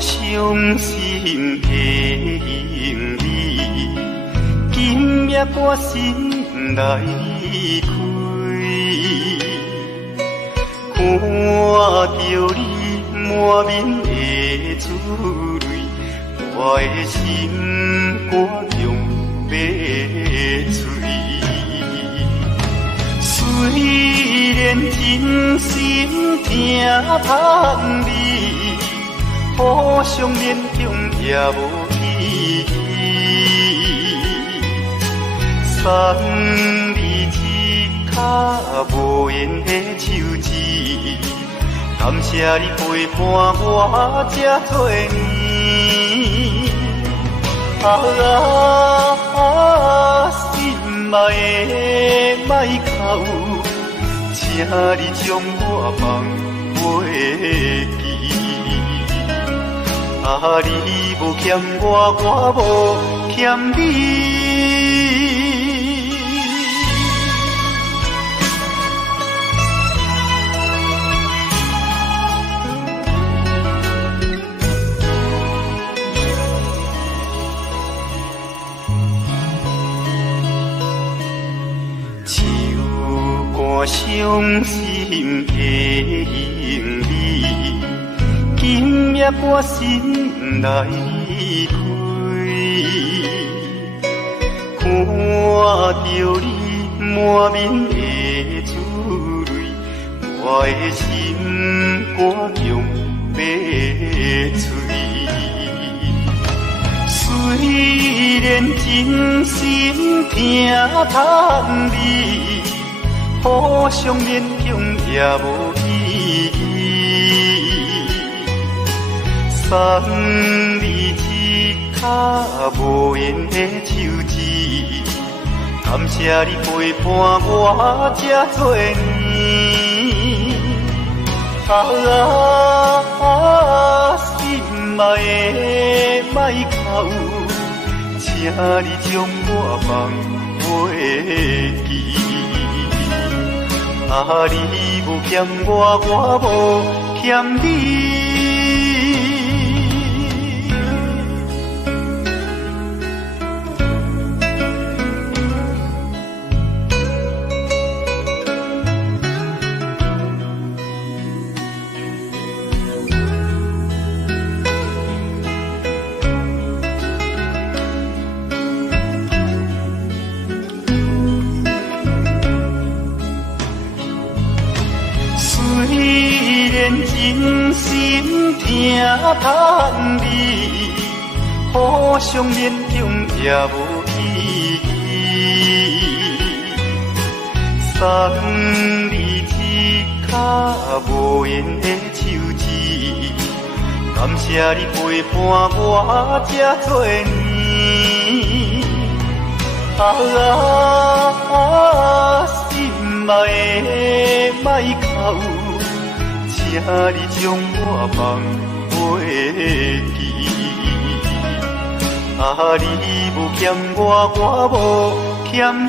伤心的行李，今夜我心来开，看着你满面的珠泪，我的心肝中要碎。虽然真心疼痛你，互相勉强也无意义。送你一卡无言的手指，感谢你陪伴我这多年。心爱的莫哭，请你将我放袂记。你无欠我，我无欠你。伤心的行李，今夜我心来开，看着你满面的珠泪，我的心肝中要碎。虽然真心疼痛你，互相勉强也无意义。送你一卡无言的手指，感谢你陪伴我这多年。心爱的莫哭，请你将我放袂记。你无欠我，我无欠你。真心疼痛你，互相勉强也无意义。送你一卡无言的手指，感谢你陪伴我这多年。心爱的莫哭，请你将我放袂记。你无欠我，我无欠你。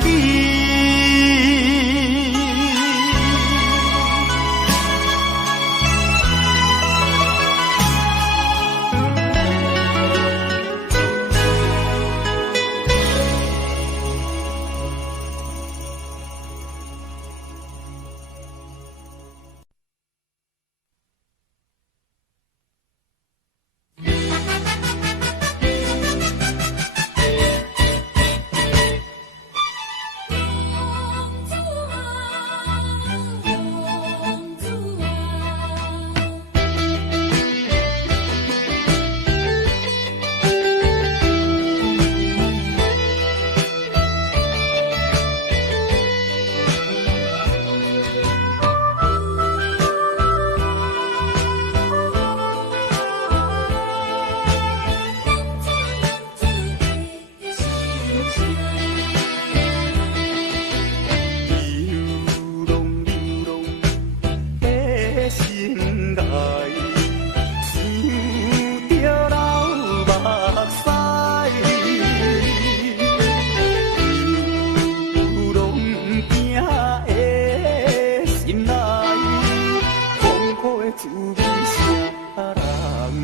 人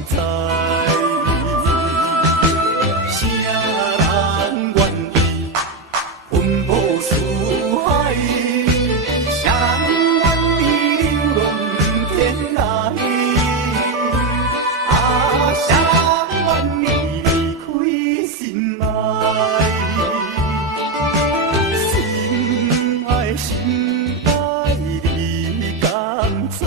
知。啥人愿意奔波四海？啥人愿意流浪天涯？啊，啥人愿意离开心爱？心爱心爱，你敢知？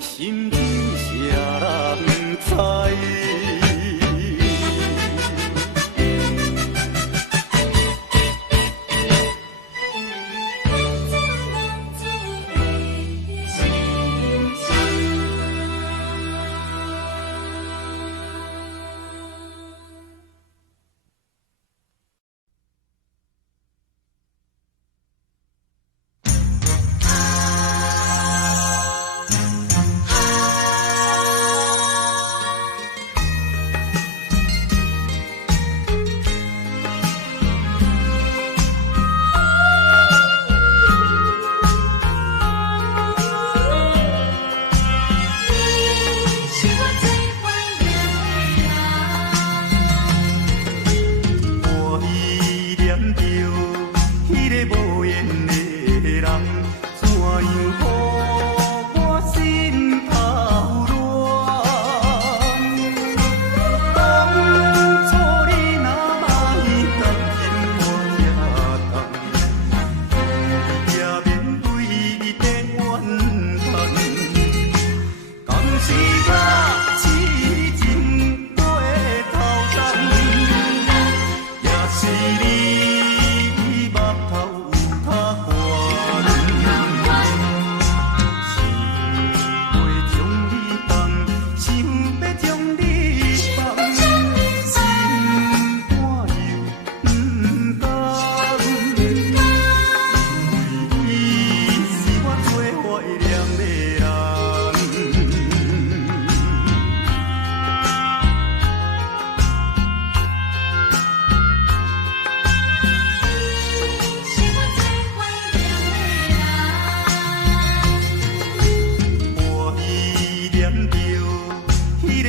心真啥人知？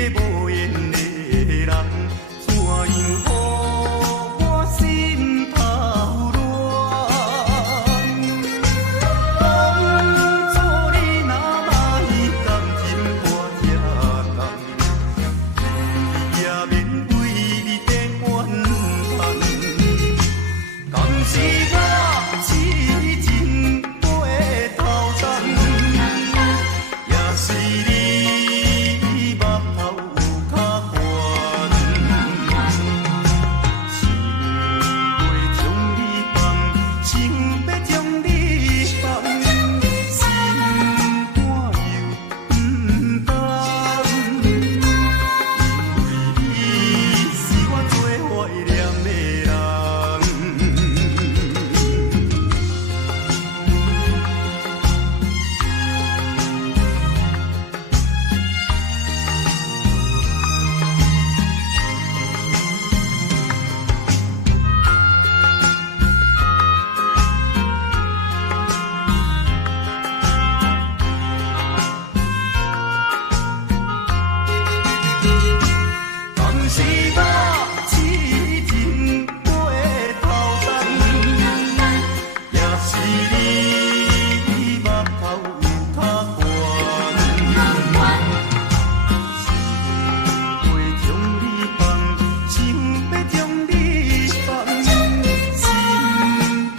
个无缘的人，怎样予我心头乱？当初你若满意感情我这重，也免为你在怨叹。敢是我痴情过头重，也是你目头有较悬，想袂将你放，想要将你放，心肝又不甘，因为你是我最怀念的人。敢是我痴情过头重，也是你目头有较悬，想袂将你放，想要将你放，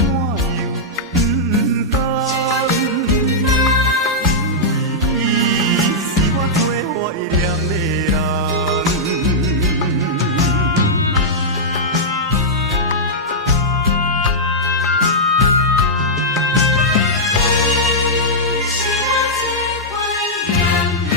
心肝又不甘，因为你是我最怀念的人。是我最怀念的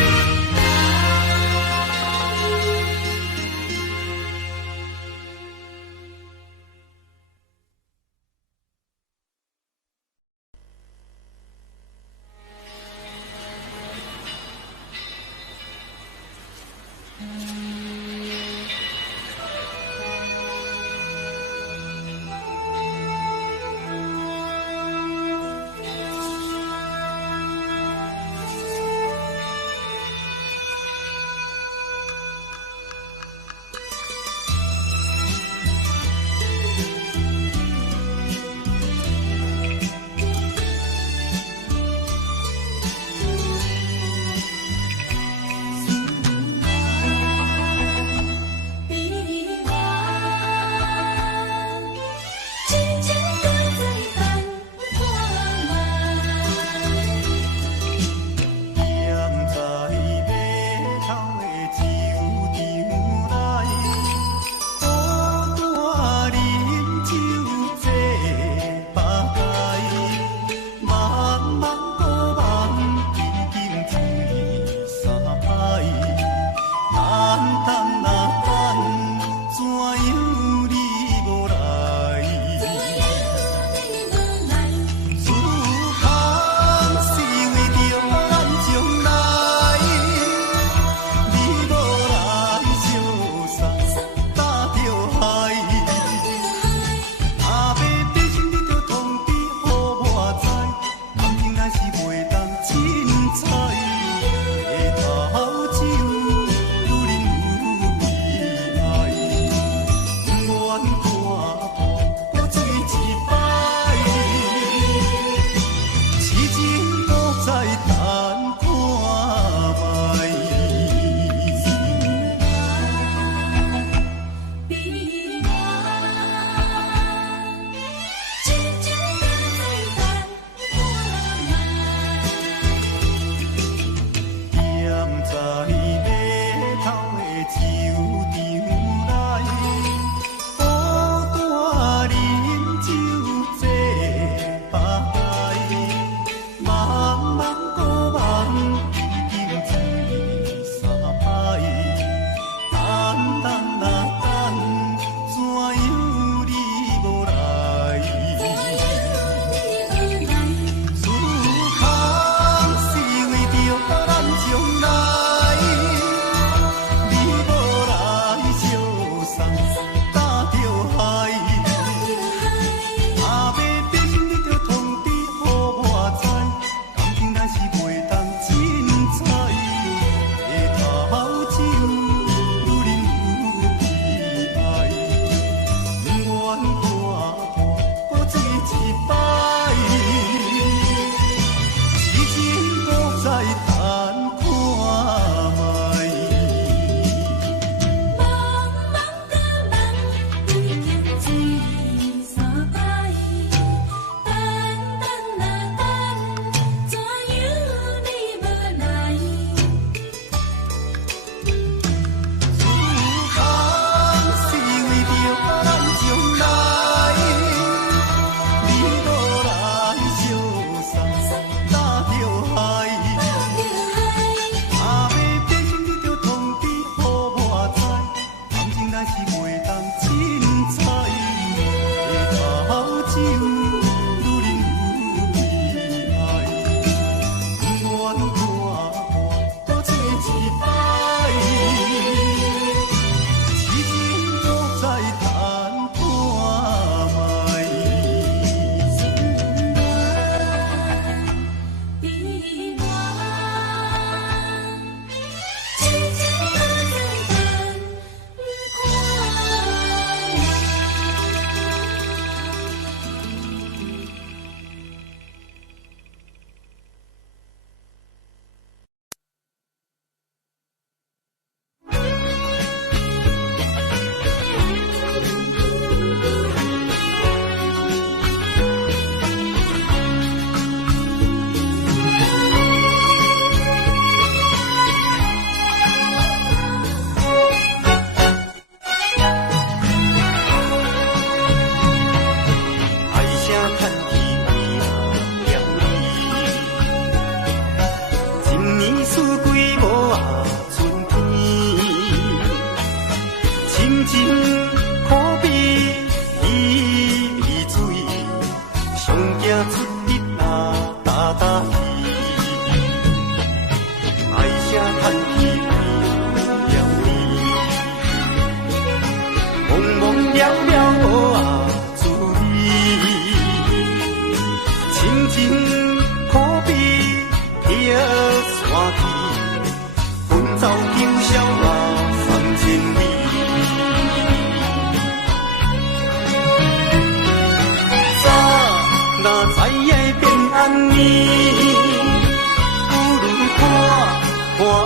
不如看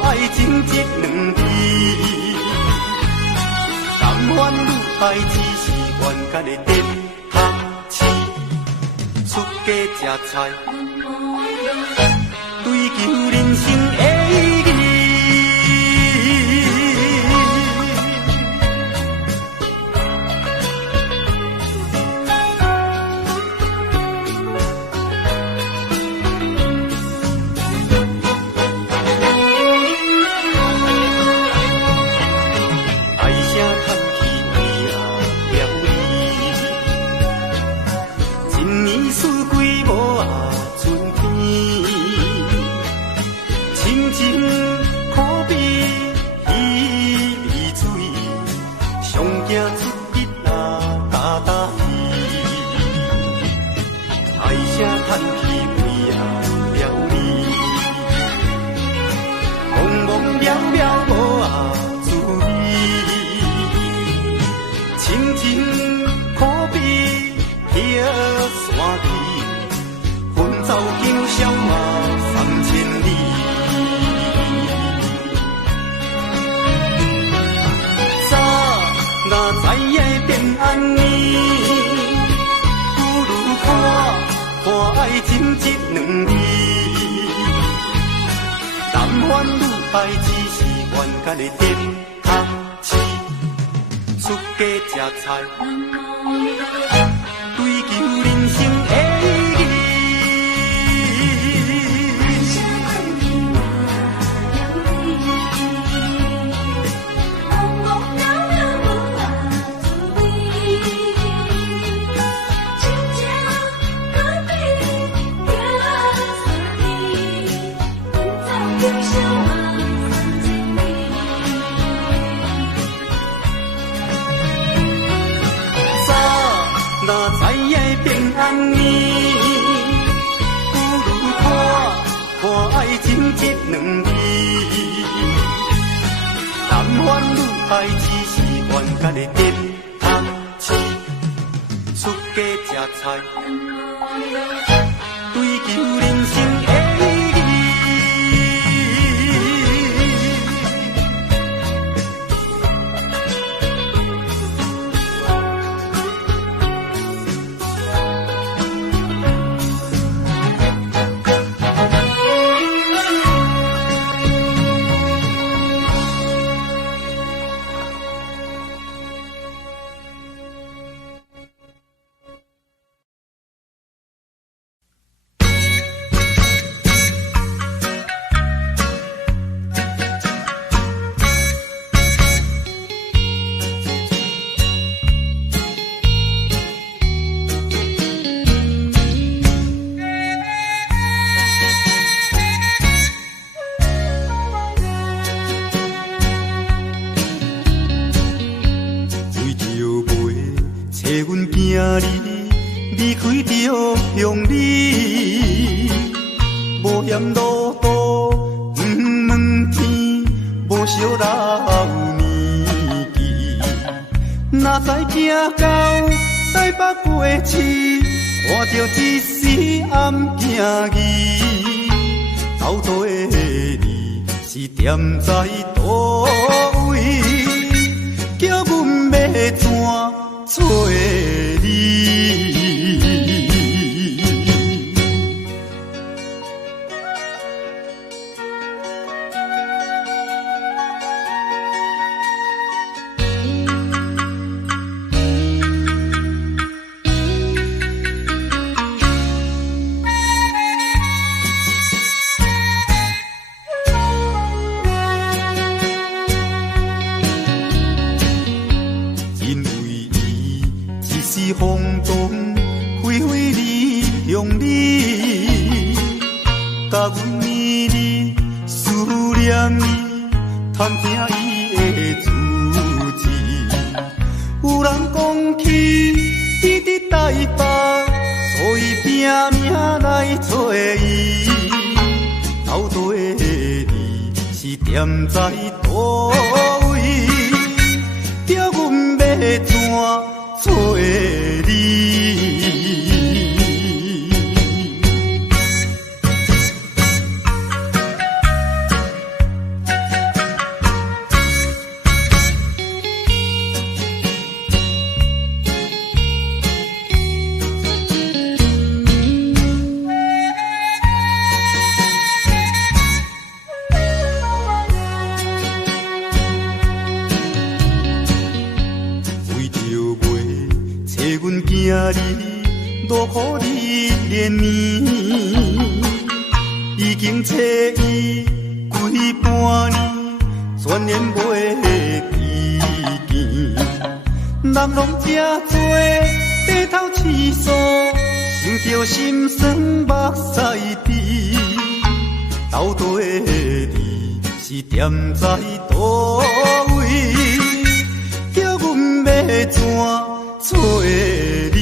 爱情这两字。男欢女爱只是冤家的电拍子，出家吃菜，追求人生的意义。爱只是冤家的电拍子，出家吃菜，追求人生的意义。爱情这两字，男欢女爱只是冤家的电拍子，出家吃菜，追求人生的意义。离开着乡里，无嫌路途远问天，无惜老年纪。哪知行到台北过市，看着一时暗行义，斗倒的你是踮在倒位，叫阮要怎找你？风动飞飞离乡里，甲阮绵绵思念伊，探听伊的字字。有人讲起伊伫台北，所以拼命来找伊。斗倒的你是踮在倒位，叫阮要怎找你？啊你，落雨你连绵，已经找伊几半年，全然袂知见。人拢这多，低头试诉，想着心酸目屎滴，到底你是踮在倒位？叫阮要怎找你？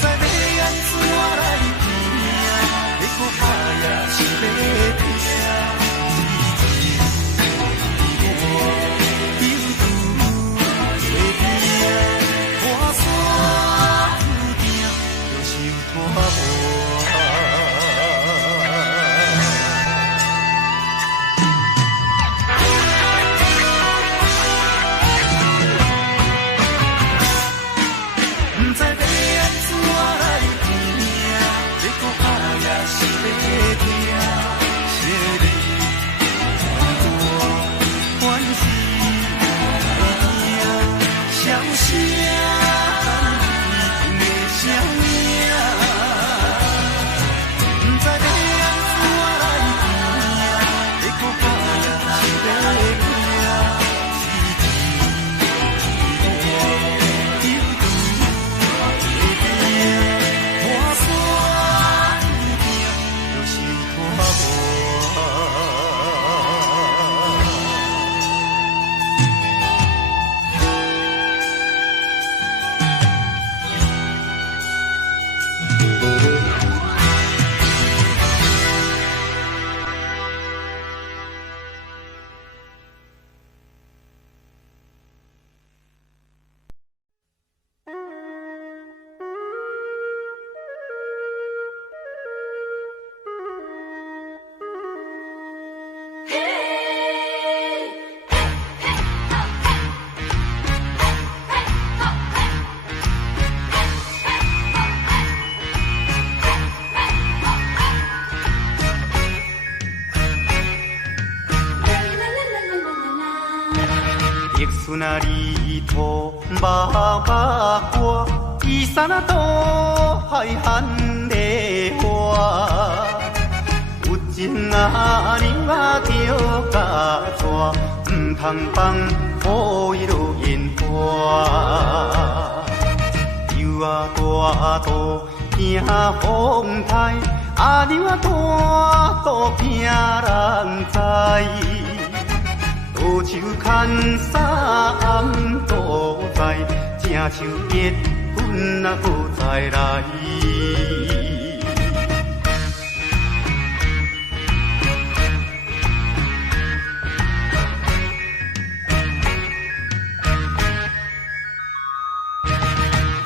在要安怎啊离土麻麻歌，伊山啊多海含的花。有情啊娘啊着甲娶，唔通放予伊落烟花。游啊大渡惊风台，阿娘啊大渡惊人知。倒手牵衫都在，正像结婚啊，搁再来。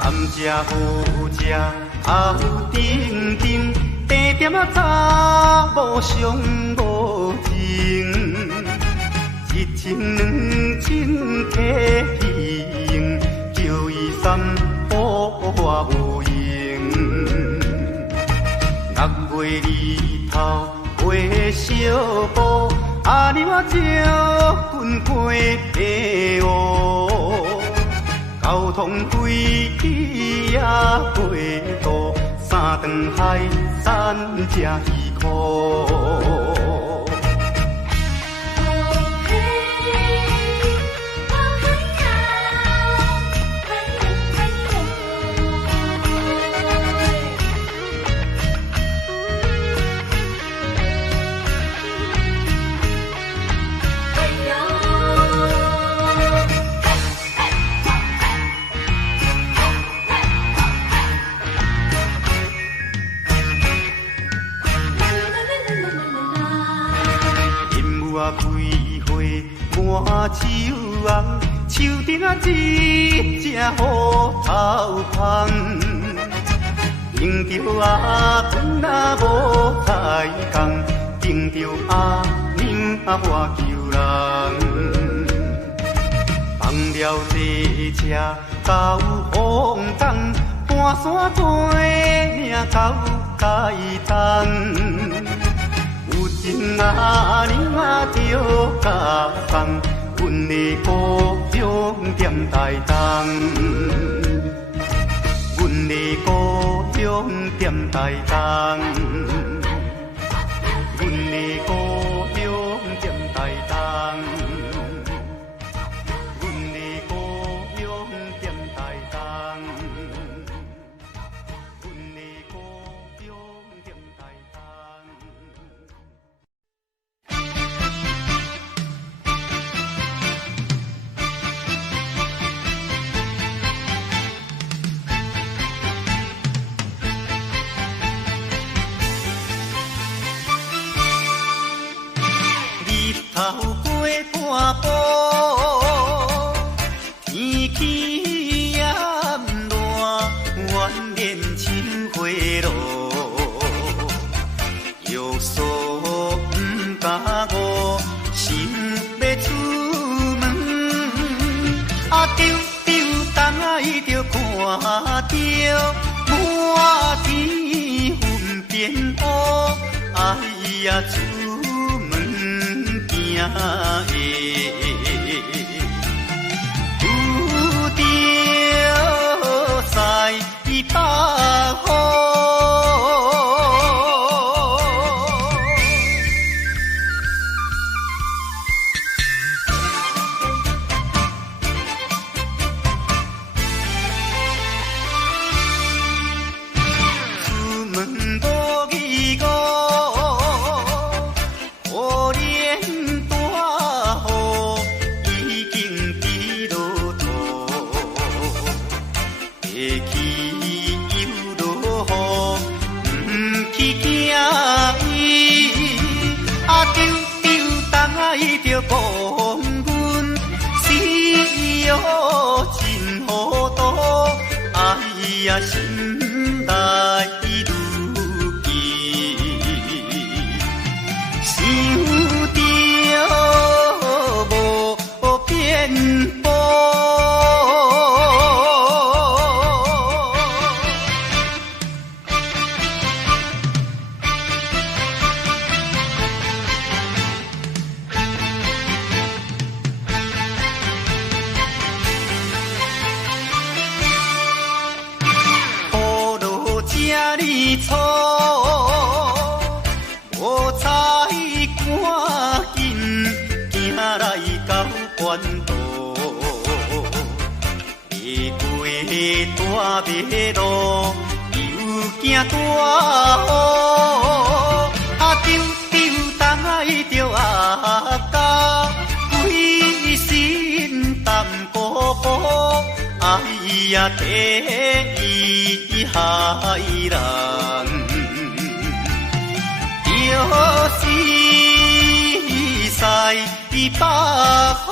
甘蔗好食，后顶顶，茶店啊查某上无情。一千两千客去叫伊三宝我有用。6月日头月小布，阿娘啊招棍过地乌。交通费也过度，三顿海产才2块。满手红，树顶啊一只虎头芳，迎着阿公啊无彩工，迎着阿娘啊我求人。放了这车到风港，半山做命到街东。有情啊娘啊着甲送，阮的故乡踮台东，阮的故乡踮台东，阮的故乡踮台东，阮的故乡踮台东，阮的故乡踮台东。头过半步，天气炎热，愿连秋花落。约束不敢我，心要出门。啊，丢丢东来着看着满天云变乌，哎呀！有着西北风。出门无意外。着讲阮死哟真糊涂，哎呀心内如记，想着无变步。年初，无彩赶紧行来到关渡，爬过大马路，又行大雨，东爱着阿家，规身淡薄薄，哎呀，第一害人，着是西北风。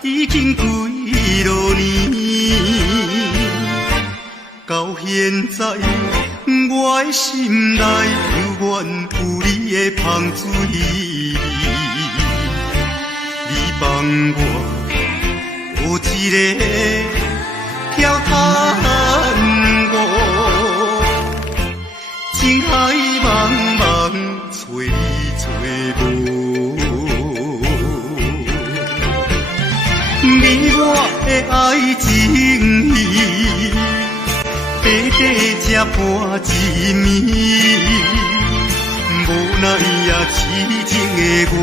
已经几落年，到现在我的心内犹原有你的香水味。你帮我有一个跳探戈，情海茫茫找你找无。你我的爱情戏，短短才半一暝，无奈也痴情的我，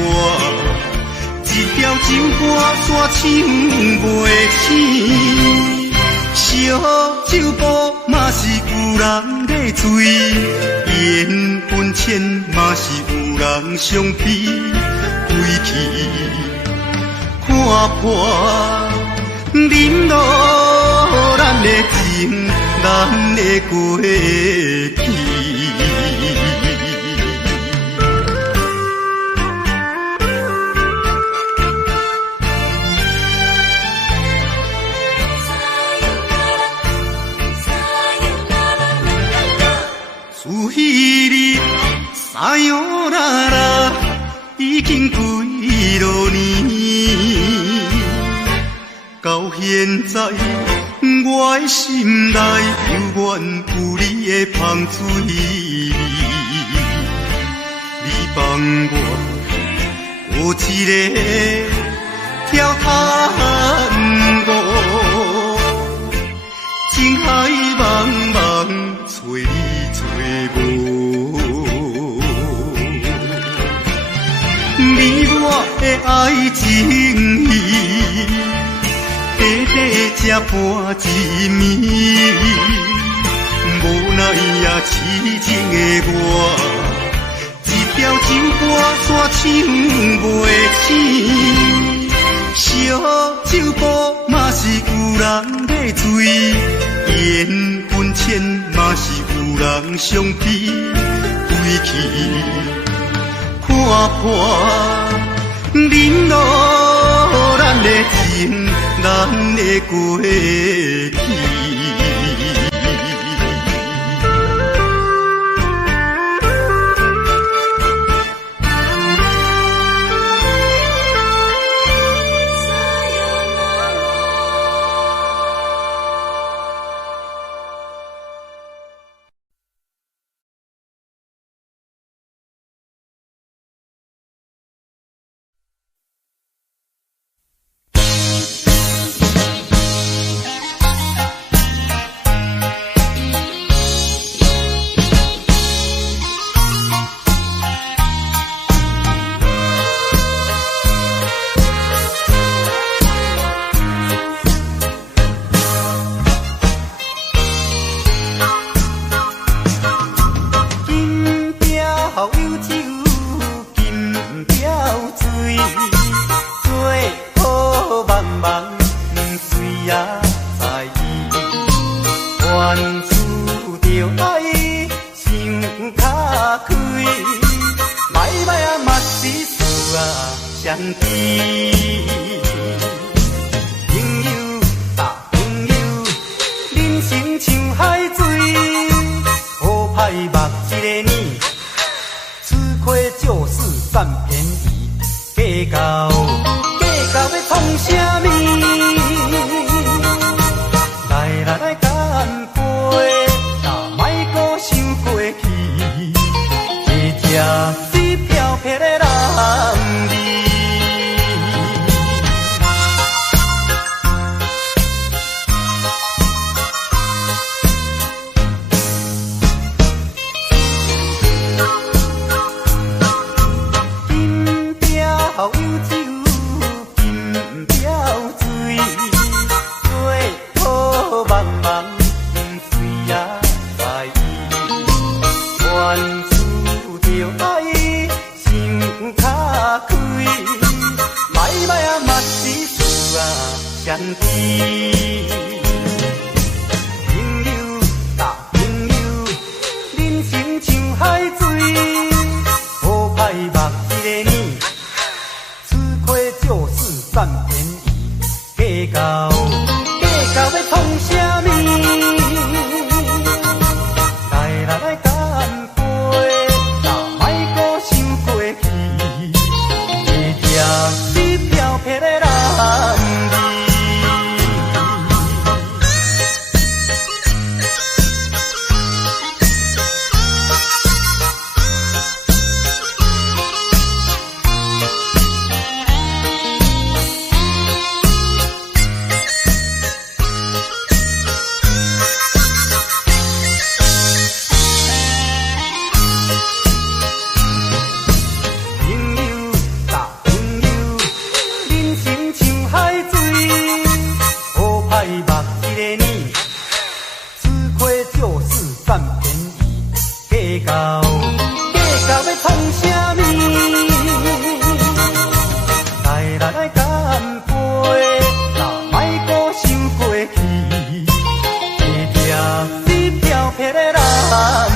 一条情歌煞唱袂醒。烧酒煲嘛是有人在醉，缘分浅嘛是有人相逼，归去。看破忍落咱的情，咱的过去。思彼日撒哟啦啦，已经几落年，到现在我的心内犹原有你的香水味。你帮我有一个跳探戈，情海茫茫找你找无。你我的爱情戏，短短才半一暝，无奈也痴情的我，一条情歌煞唱袂醒。烧酒煲嘛是有人在醉，缘分浅嘛是有人相逼，归去。看破忍落咱的情，咱的过去。来摆啊！相知。朋友啊朋友，人生像海水，好歹目一个年，吃亏就是占便宜，计较要创啥物？来干杯，哪莫搁想过去，加吃水漂撇的男儿。金标有酒，金标水，做好茫茫水啊在意，愿输着爱想较开，歹歹啊嘛是事啊相知。朋友啊朋友，人生像海水，好歹目一个年，吃亏就是占便宜，计较要创啥物？来干杯，哪莫搁想过去，加吃水漂撇的男儿。占便宜，计较要创啥物？来干杯，哪莫搁想过去，加吃水漂撇的男儿。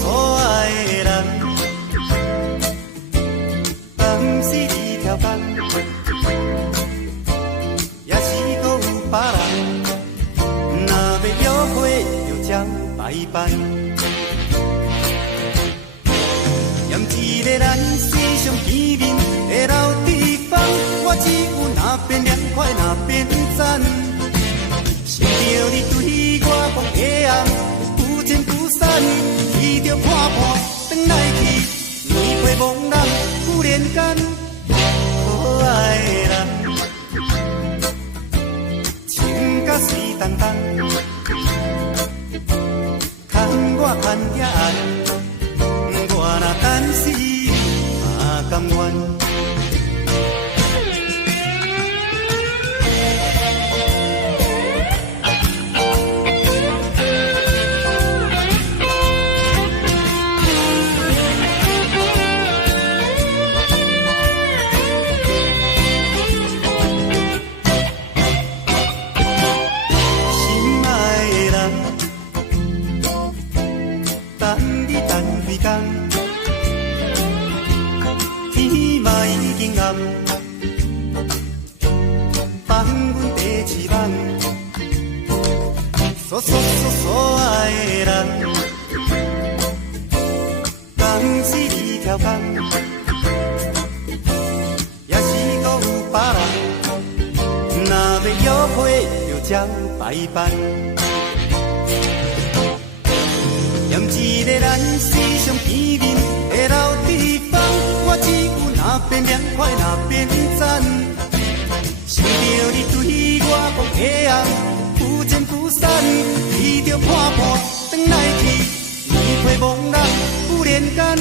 所爱的人，不是你挑拣，也是搁有别人。若要约会，就照排班。嫌一个咱时常见面的老地方，我只有那边凉快，那边赞。想着你对我讲的红，不见不散。伊着看看，转来去，两批茫然，忽然间，可爱的人，情甲水澹澹，牵我牵也爱，我若等死嘛甘愿。心所爱的人，讲是你调侃，也是搁有别人，若要约会就才排班。嫌一个咱时常见面的老地方，我只有那边凉快那边赞。想着你对我讲的红，不见不散，伊就破破转来去，年岁茫然不连干，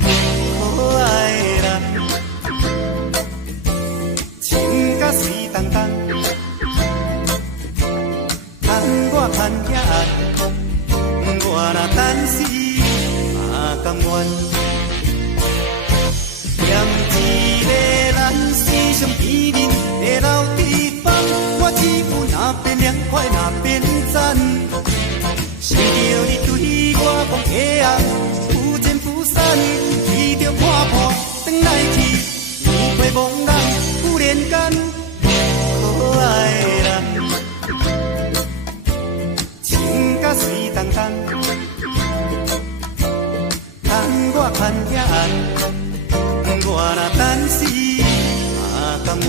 可爱的人，情甲水当当，牵我牵遐爱。我若等死嘛甘愿，嫌一个咱时常见面的老地方，我只有那边凉快那边赞。想着你对我讲的红，不见不散，伊就破破转来去，年岁茫然不连干，可爱的人，情甲水当当。我牵遐红，我若等死嘛甘愿。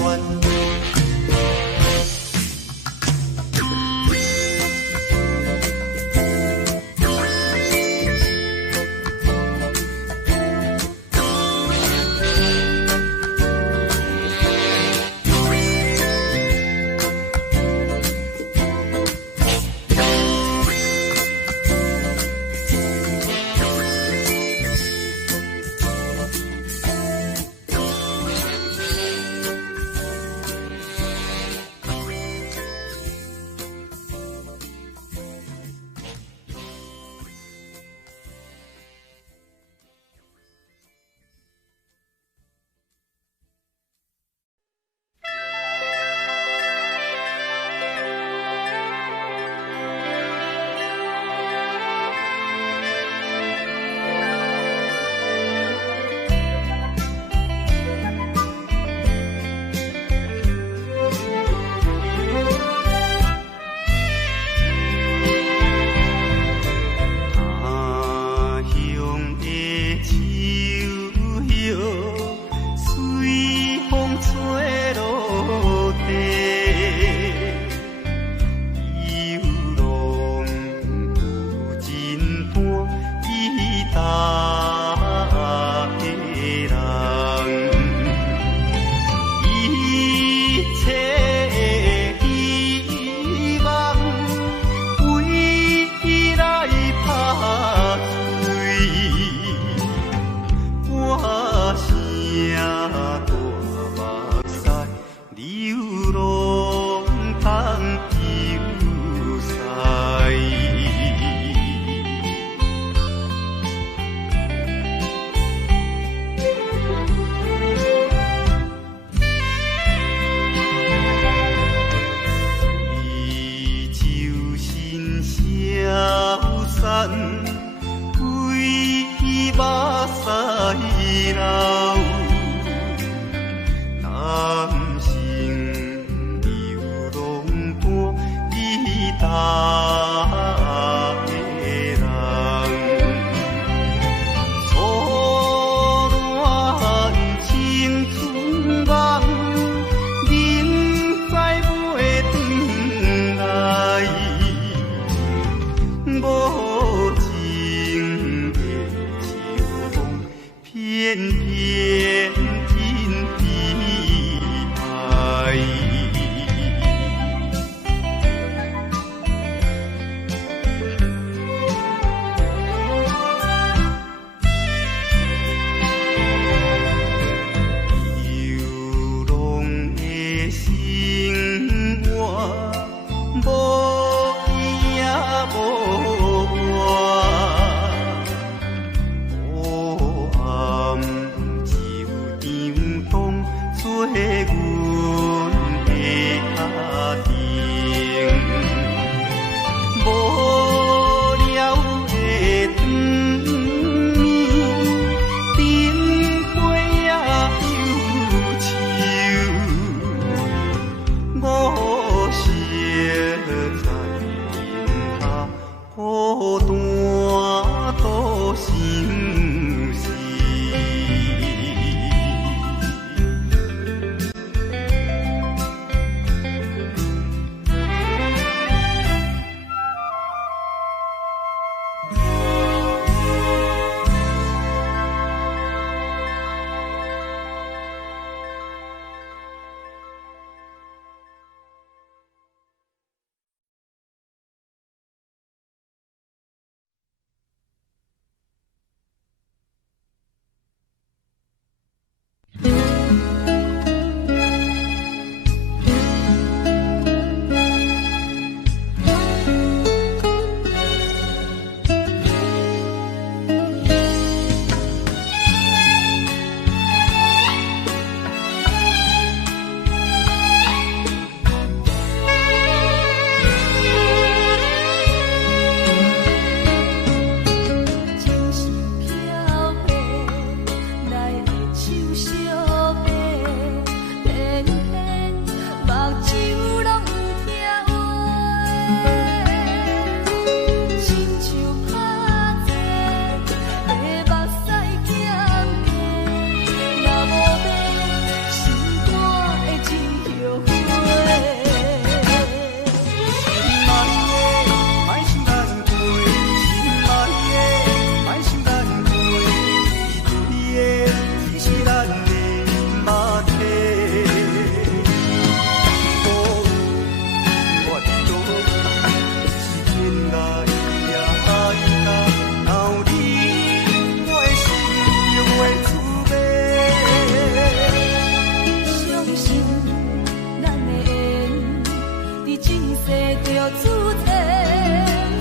主题，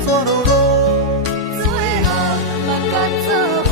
沙罗罗，最后万干做伙。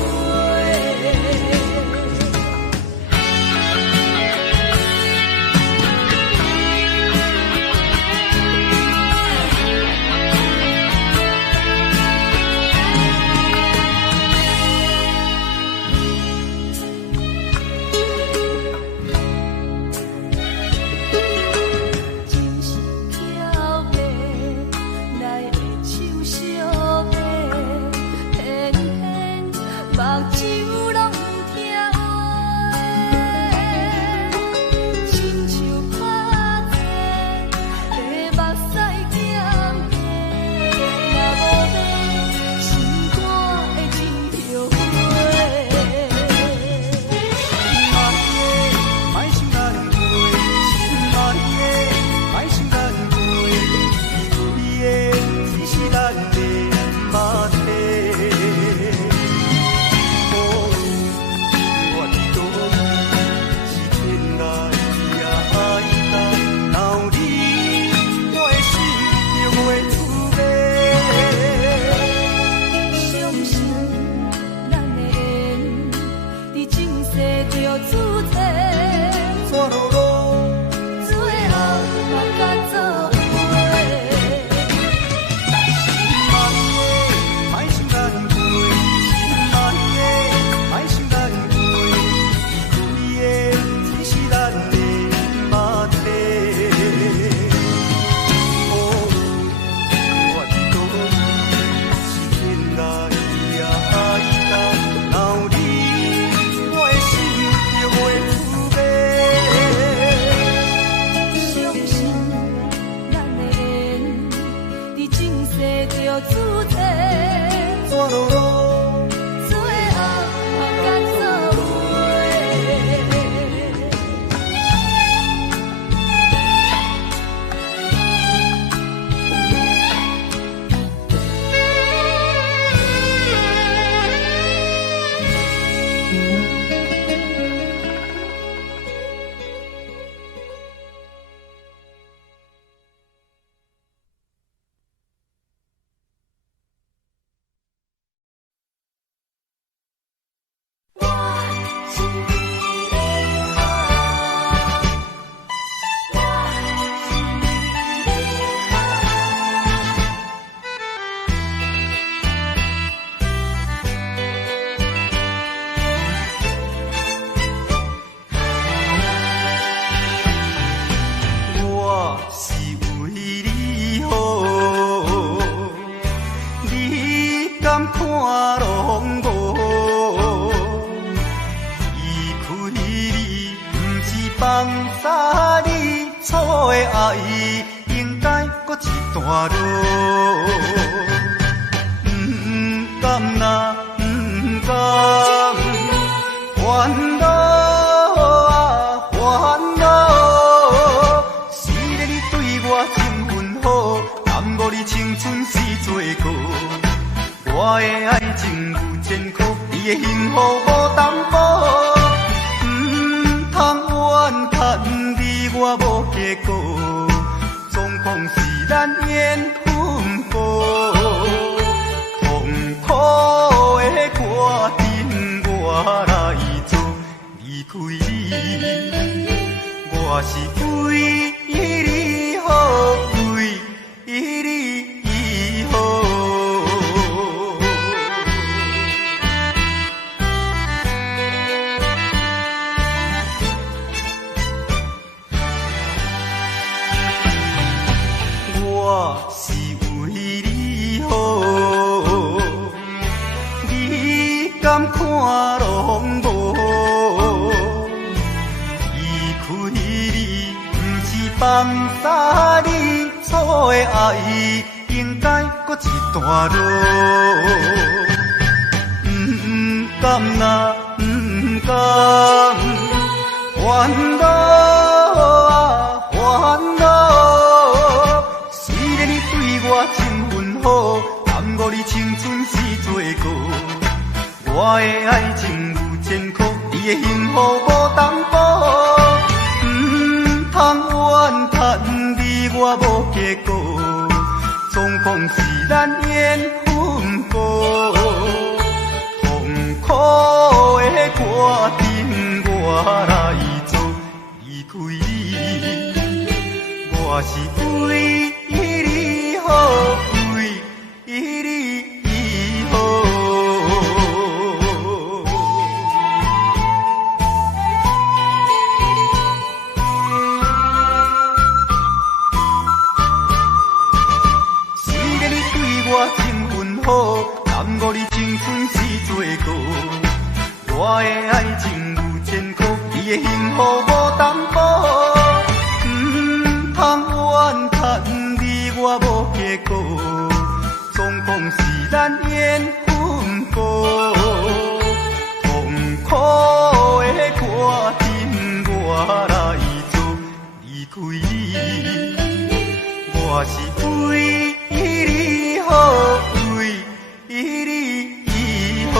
我无结果，总共是咱缘分过。痛苦的歌阵，我来做离开你，我是为你好，为你好。虽然你对我真份好，耽误你青春是罪过。我的爱情有千苦，你的幸福无担保。通怨叹你我无结果，总共是咱缘分过。痛苦的歌阵，我来做离开你，我是为你好，为你好。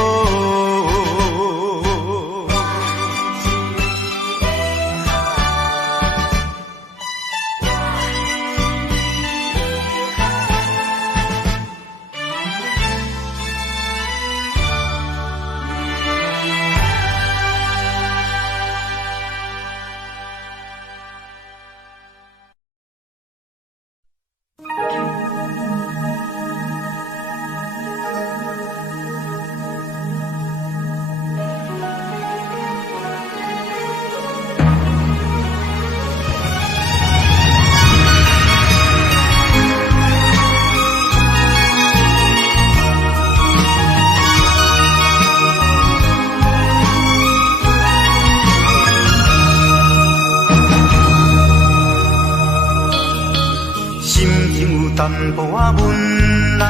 淡薄仔闷啊，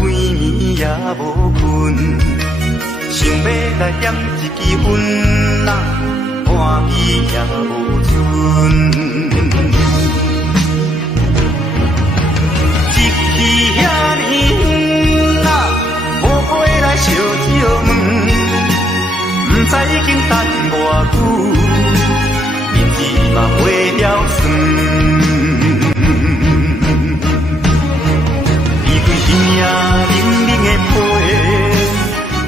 规暝也无困，想要来点一支烟啊，半支也无剩。一去遐尼远啊，无回来烧烧问，不知已经等偌久，日子嘛过了算。生命冷冷的皮，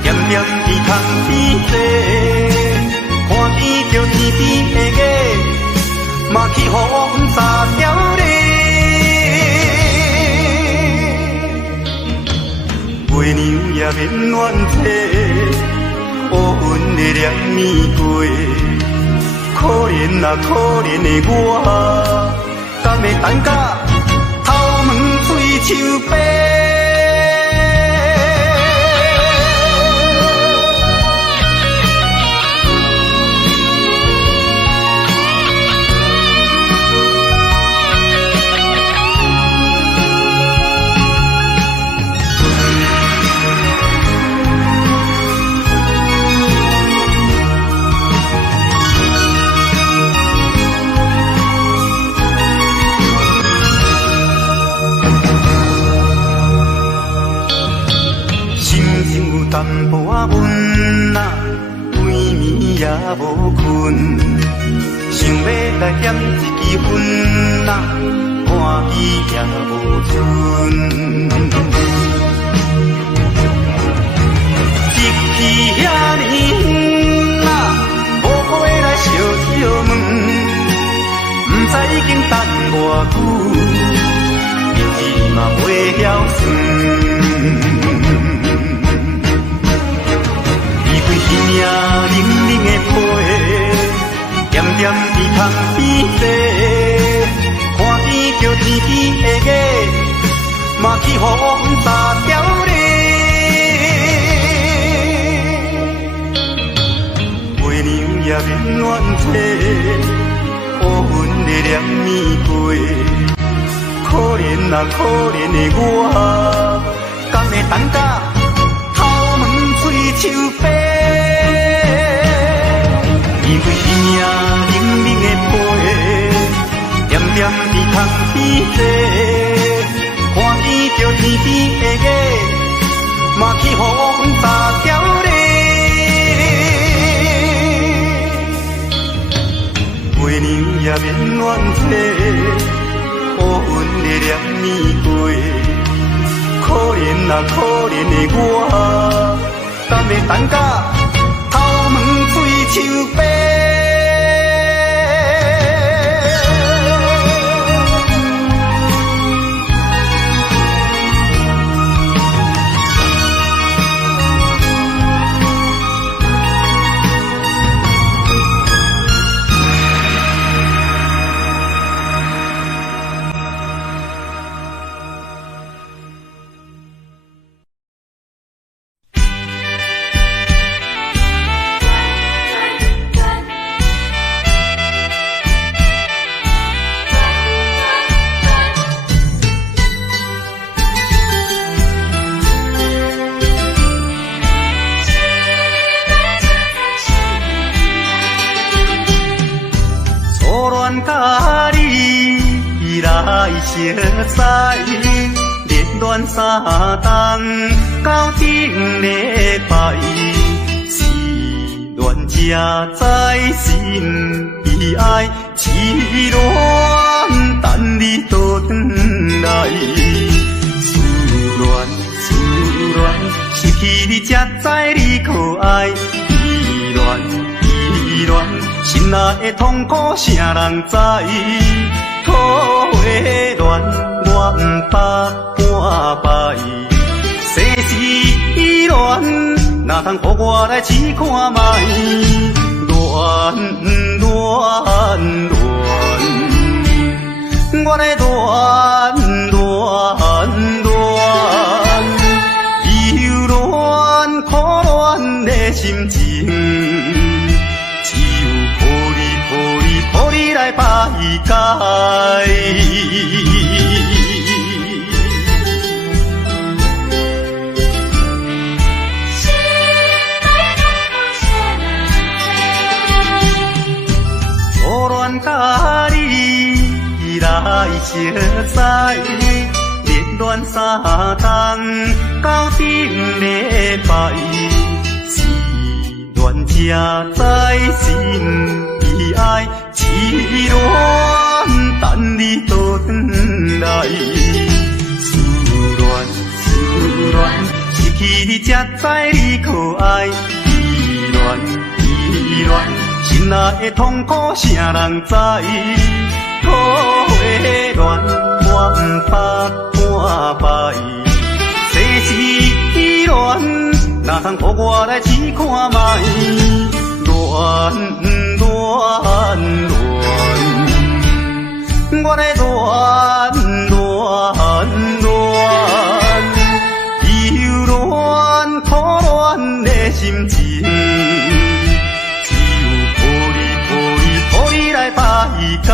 点点伫窗边坐，看见着天边的月，嘛去予风沙条咧。月娘也免怨嗟，乌云的连暝过，可怜啊可怜的我，敢会等甲头毛水树白？淡薄仔闷啊，规暝也无困，想要来点一支烟啊，半支也无剩。一去遐尼远啊，无回来烧烧问，不知已经等偌久，日子嘛过了算。生命冷冷的皮，点点伫窗边坐，看见着天边的月，嘛去予风沙条咧。月娘也免怨嗟，乌云的连暝过，可怜啊可怜的我，敢会等甲头毛水树白？因为生命冷冷的皮，点点伫窗边坐，看见着天边的月，嘛去予风沙条咧。月娘也免怨嗟，乌云的连暝过。啊，可怜的我，敢会等甲头毛飞树白？甲你来相知，热恋三冬到顶礼拜，是恋才知心悲哀，痴恋等你倒转来，思恋失去你才知你可爱，依恋。心内的痛苦，啥人知？土的恋，我不捌半摆。世事恋，哪通予我来试看卖？恋，我来恋，忧恋苦恋的心情。予你来排解。初恋甲你来相知，热恋三冬到顶礼拜，是恋才知心。悲哀，痴恋等你倒转来，思恋，失去你才知你可爱，依恋，心内的痛苦啥人知？土的恋，我不捌半摆，世事恋，哪通予我来试看卖？我来恋，忧恋苦恋的心情，只有予你来排解。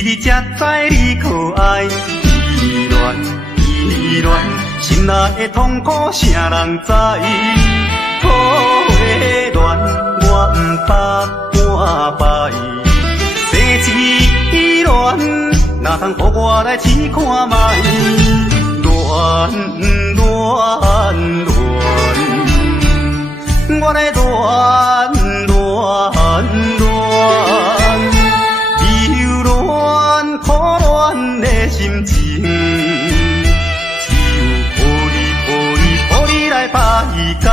你才知你可爱，依恋，心内的痛苦啥人知？土的恋，我不捌半摆，世事恋，哪通予我来试看卖？恋，我来恋，苦恋的心情，只有予你来排解。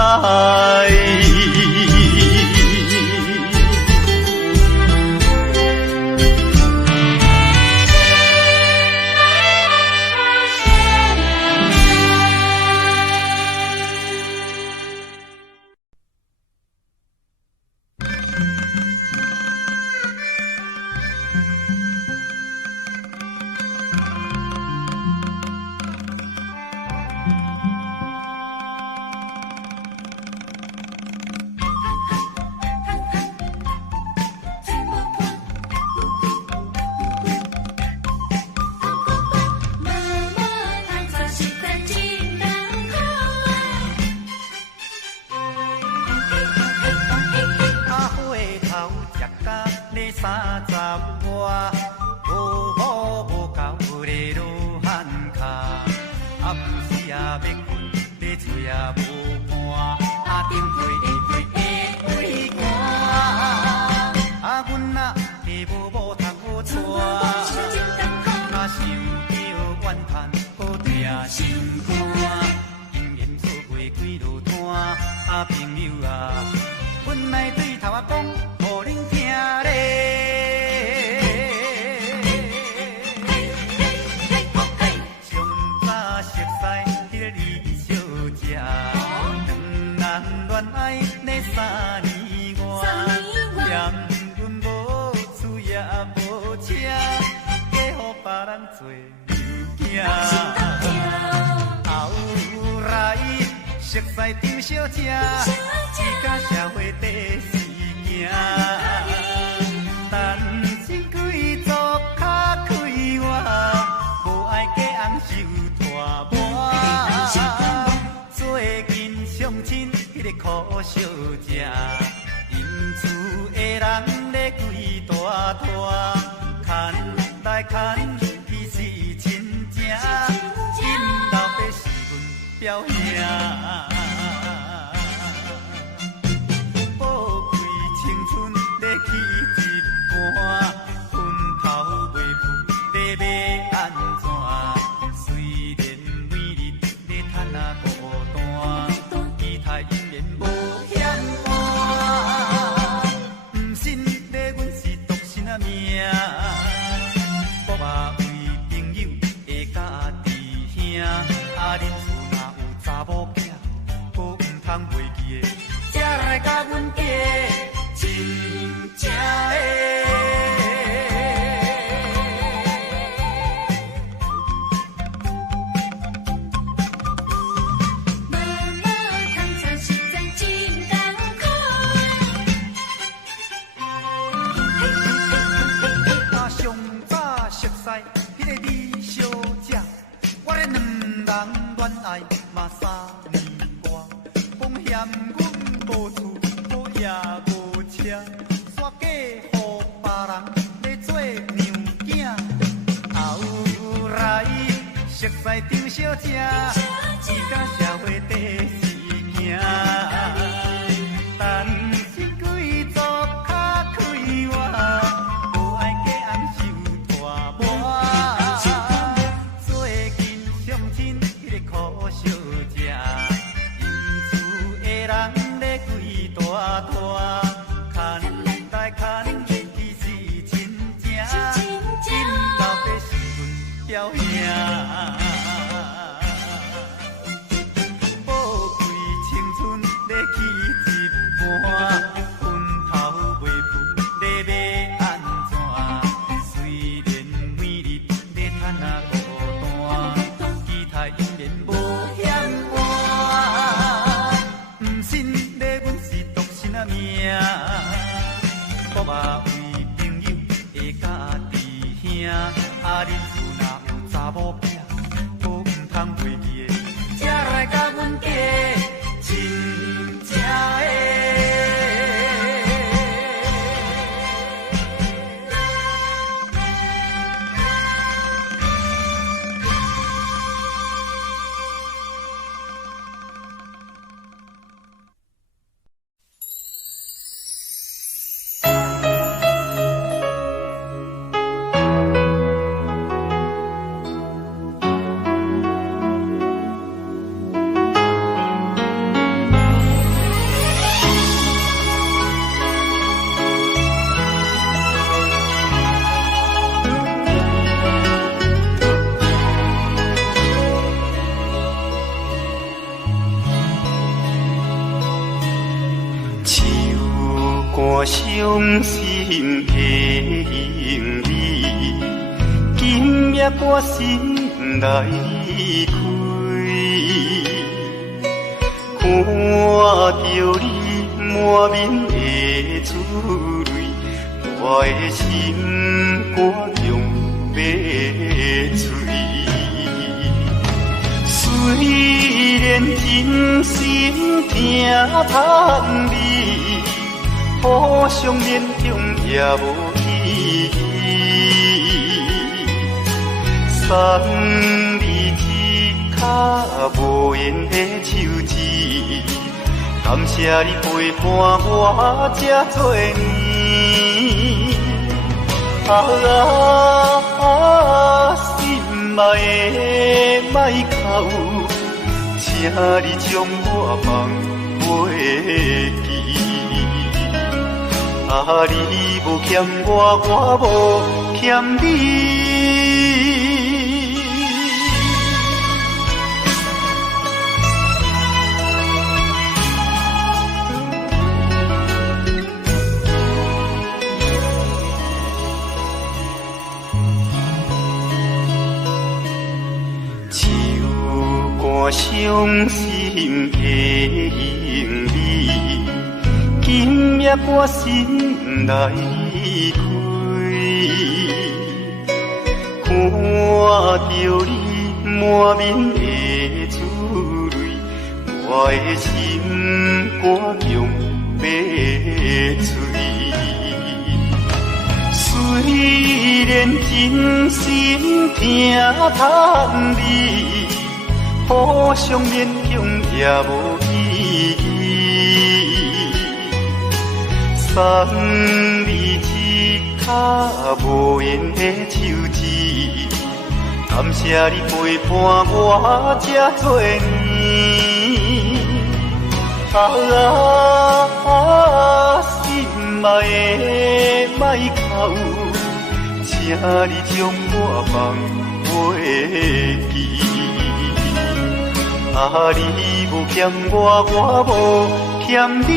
无伴，顶配会会寒。阮啊，下无某通好娶，若想叫怨叹，搁掠心肝。姻缘错过几落摊，朋友啊，阮来对头仔讲，互恁听咧。上早熟悉迄个李小姐，两人恋爱咧3年外，嫌阮无厝也无车，嫁予别人做牛囝。后来熟悉张小姐，只甲社会第四行，但心几座较开活，无爱嫁翁受拖磨。最近相亲迄个苦小姐，因厝的人咧规大拖，牵来牵去是亲情，因老爸是阮表兄。宝贵青春咧去一半，昏头袂赴咧要安怎？虽然每日咧趁啊孤单，期待姻缘无险寒。毋信咧阮是独身啊命，我嘛为朋友会甲弟兄。恁厝若有查某囝，可毋通袂记的，才来甲阮嫁真正的。妈妈通常实在真艰苦。上早熟悉迄个李小姐，我咧两人恋爱嘛3年外，讲嫌阮无厝，我也无车，煞嫁予别人咧做娘囝。后来熟悉张小姐，只甲社会第四行，但心几座较开活，无爱嫁翁受拖磨。最近相亲迄个苦小姐，因厝的人咧规大拖，牵来牵去是亲情，因老爸是阮表兄。宝贵青春咧去一半，昏头袂赴咧要安怎？虽然每日咧趁啊孤单，期待姻缘无险寒。毋信咧阮是独身啊命，我嘛为朋友会甲弟兄。恁厝若有查某囝，可毋通袂记的，才来甲阮嫁真正的。伤心的行李，今夜我心来开，看着你满面的珠泪，我的心肝中要碎。虽然真心疼叹你，互相勉强也无意义。送你一脚无言的手指，感谢你陪伴我这多年。心爱的莫哭，请你将我放袂记。你无欠我，我无欠你。我伤心的行李，今夜我心来开，看着你满面的珠泪，我的心肝强要碎。虽然真心疼痛你，互相勉强也无意义，送你一卡无言的手指，感谢你陪伴我这多年。心爱的莫哭，请你将我放袂记。你无欠我，我无欠你。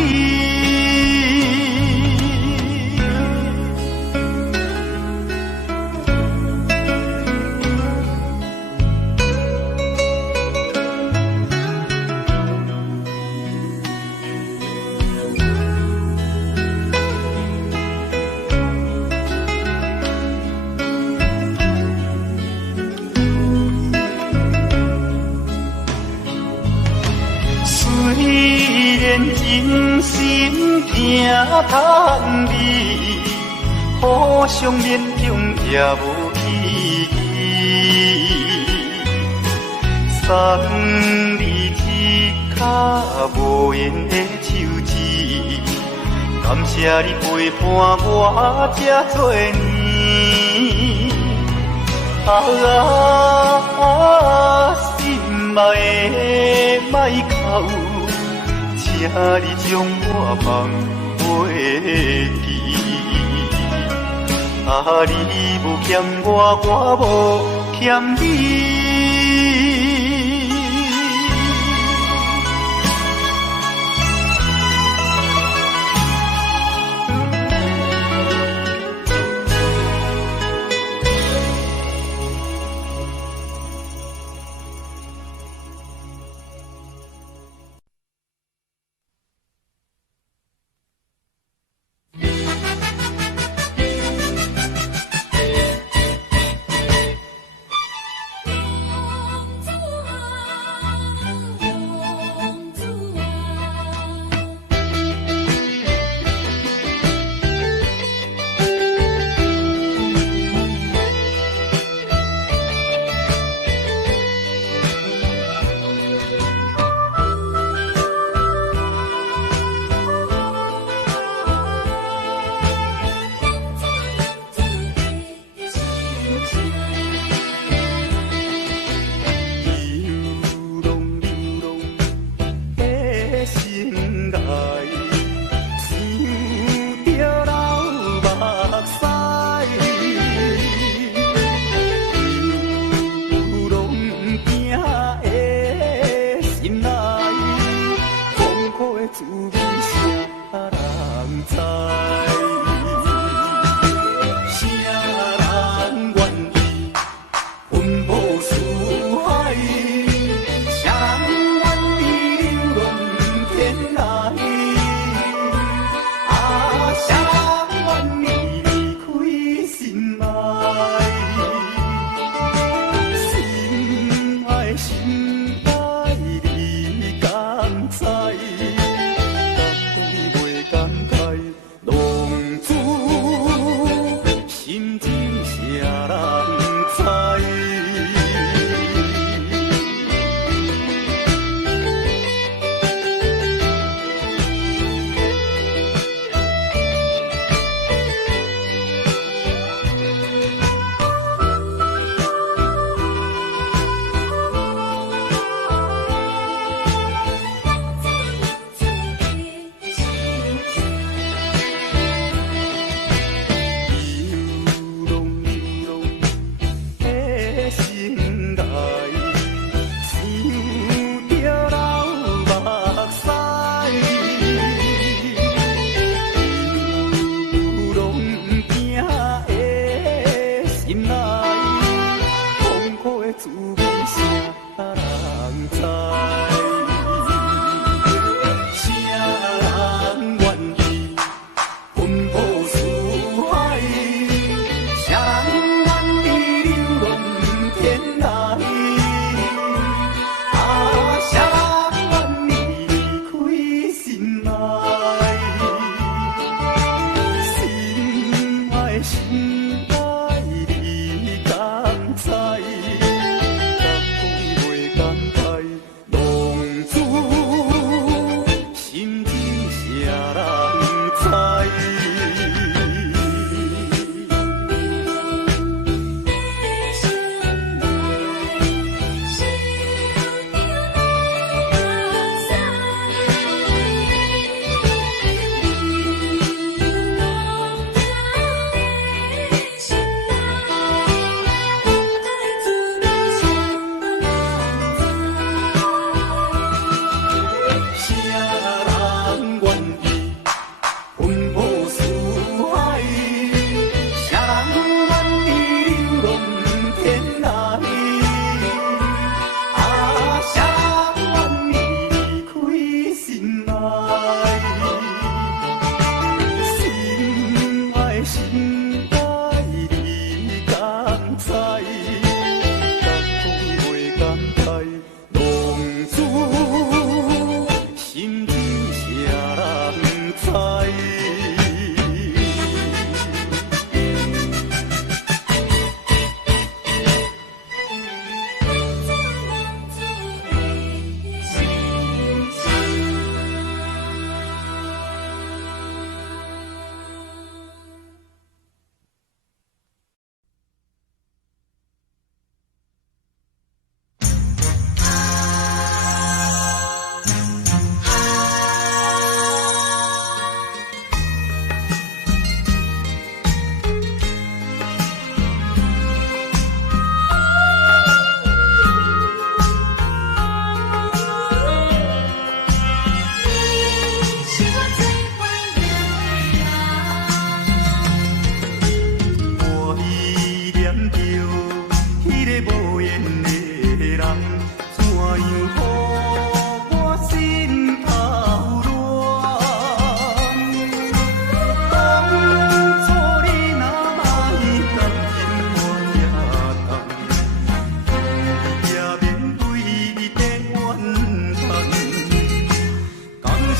真心疼痛你，互相勉强也无意义，送你一卡无言的手指，感谢你陪伴我这多年。心爱的莫哭，请你将我放袂记。你无欠我，我无欠你。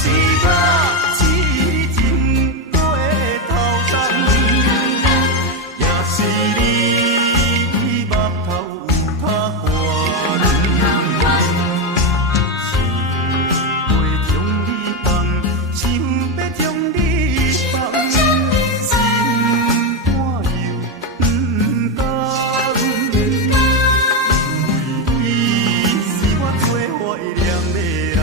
是我痴情过的头鬃，也是你目头有较寒。想袂将你放，想要将你放，心肝又不甘，因为你是我最怀念的人。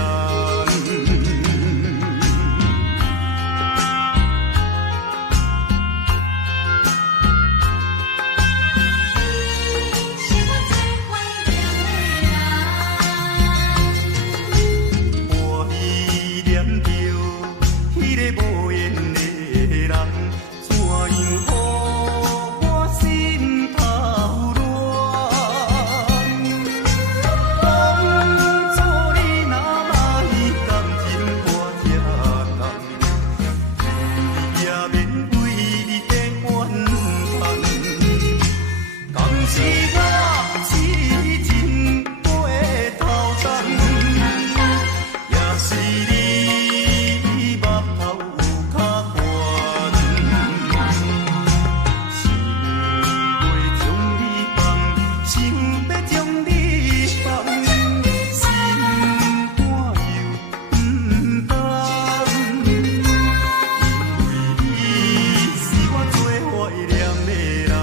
是我最怀念的人。我依念着迄个无缘的人，怎样乎我心头乱？当初你若卖感情我听讲，也免为你在怨叹。敢是我痴情过的头鬃，也是你目头有较寒。想袂将你放，想要将你放，心肝又不甘，因为你是我最怀念的人。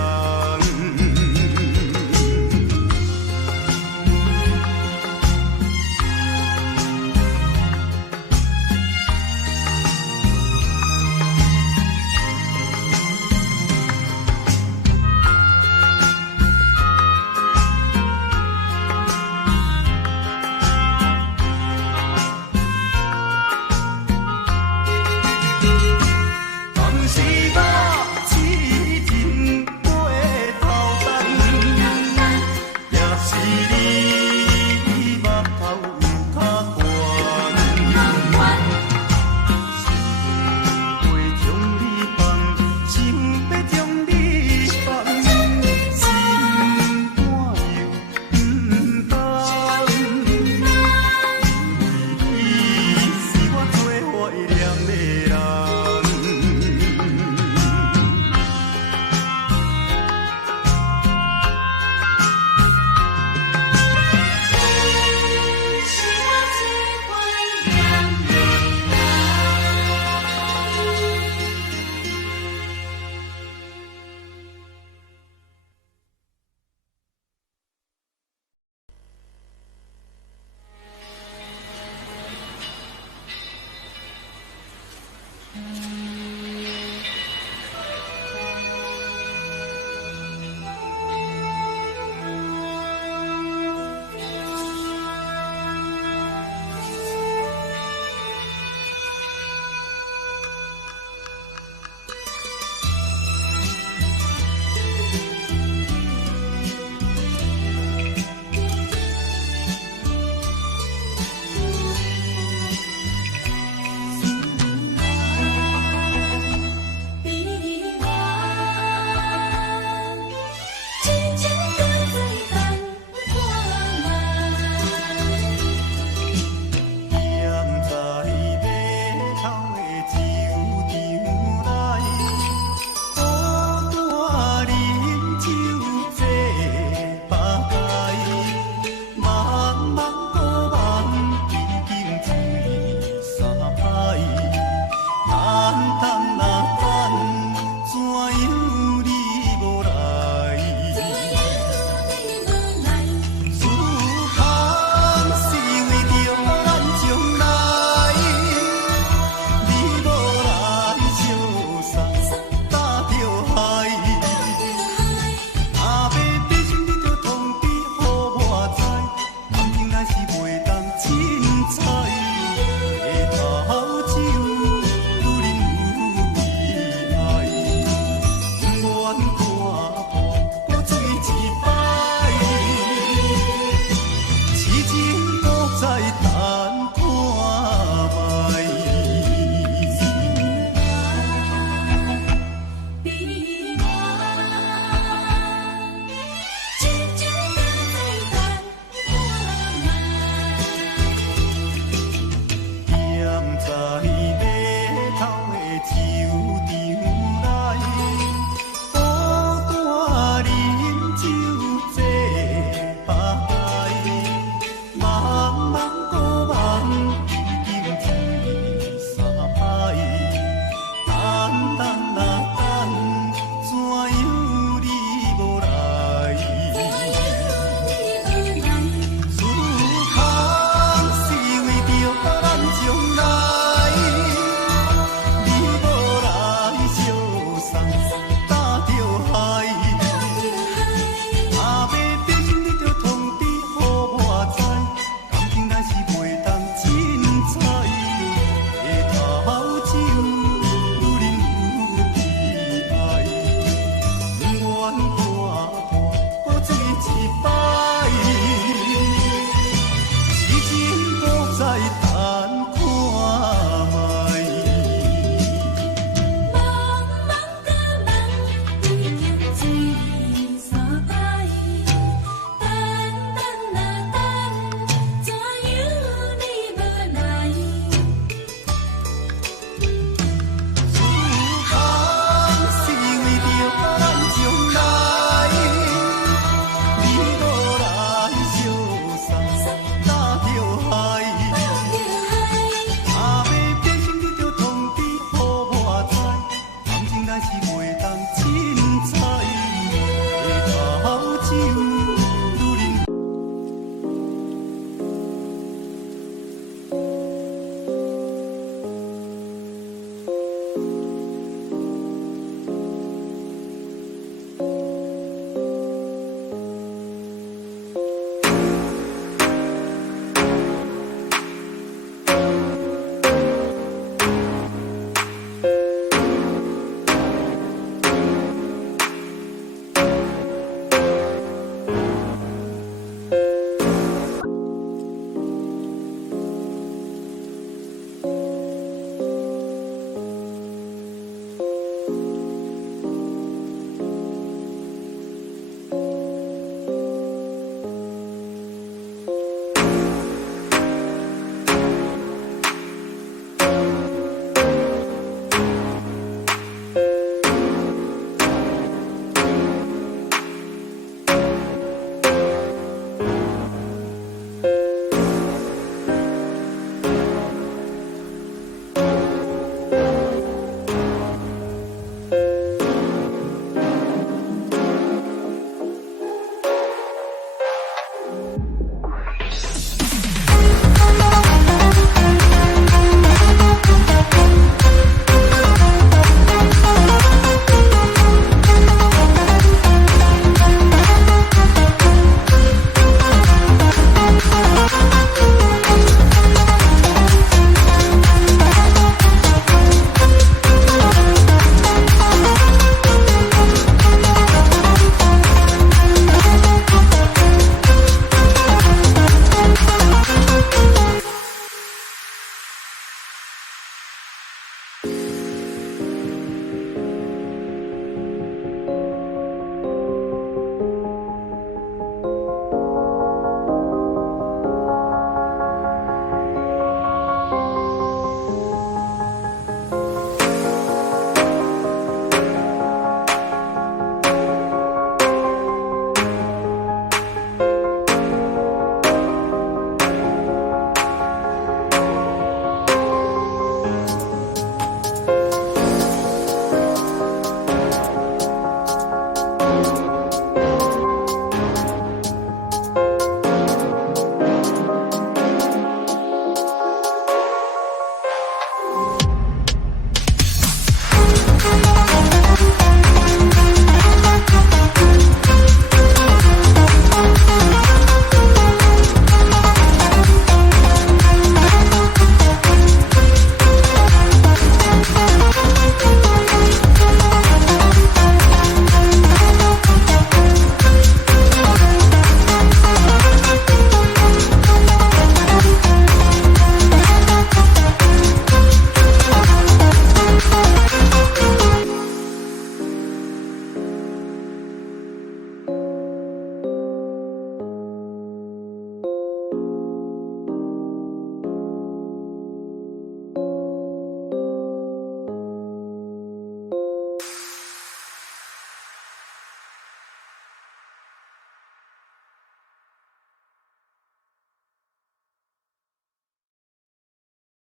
敢是我痴情过的头鬃，也是你目头有较寒。想袂将你放，想要将你放，心肝又不甘，因为你是我最怀念的人。是我最怀念的人。